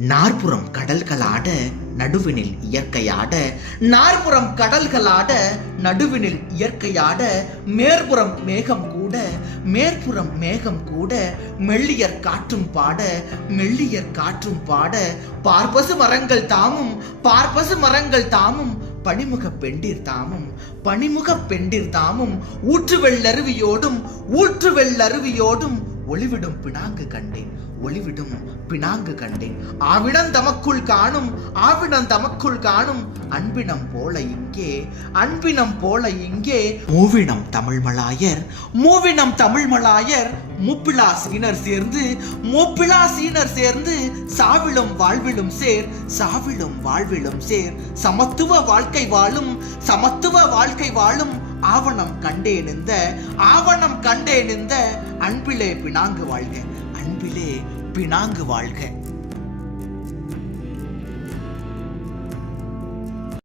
நாற்புறம் கடல்களாட நடுவினில் இயற்கையாட நாற்புறம் கடல்களாட நடுவினில் இயற்கையாட மேற்புறம் மேகம் கூட மேற்புறம் மேகம் கூட மெல்லியர் காற்றும் பாட மெல்லியர் காற்றும் பாட பார்ப்பசு மரங்கள் தாமும் பார்ப்பசு மரங்கள் தாமும் பனிமுக பெண்டிர் தாமும் பனிமுக பெண்டிர் தாமும் ஊற்று வெள்ளருவியோடும் ஊற்று வெள்ளருவியோடும் ஒளிவிடும் பினாங்கு கண்டேன் ஒளிவிடும் பினாங்கு கண்டேன். ஆவிடம் தமக்குள் காணும் ஆவிடம் தமக்குள் காணும். அன்பினம் போல இங்கே அன்பினம் போல இங்கே. மூவினம் தமிழ்மலாயர் மூவினம் தமிழ்மலாயர் மூப்பிலா சீனர் சேர்ந்து மூப்பிலா சீனர் சேர்ந்து. சாவிலும் வாழ்விலும் சேர் சாவிலும் வாழ்விலும் சேர். சமத்துவ வாழ்க்கை வாழும் சமத்துவ வாழ்க்கை வாழும். ஆவணம் கண்டேனிந்த ஆவணம் கண்டேனிந்த அன்பிலே பினாங்கு வாழ்க அன்பிலே பினாங்கு வாழ்க.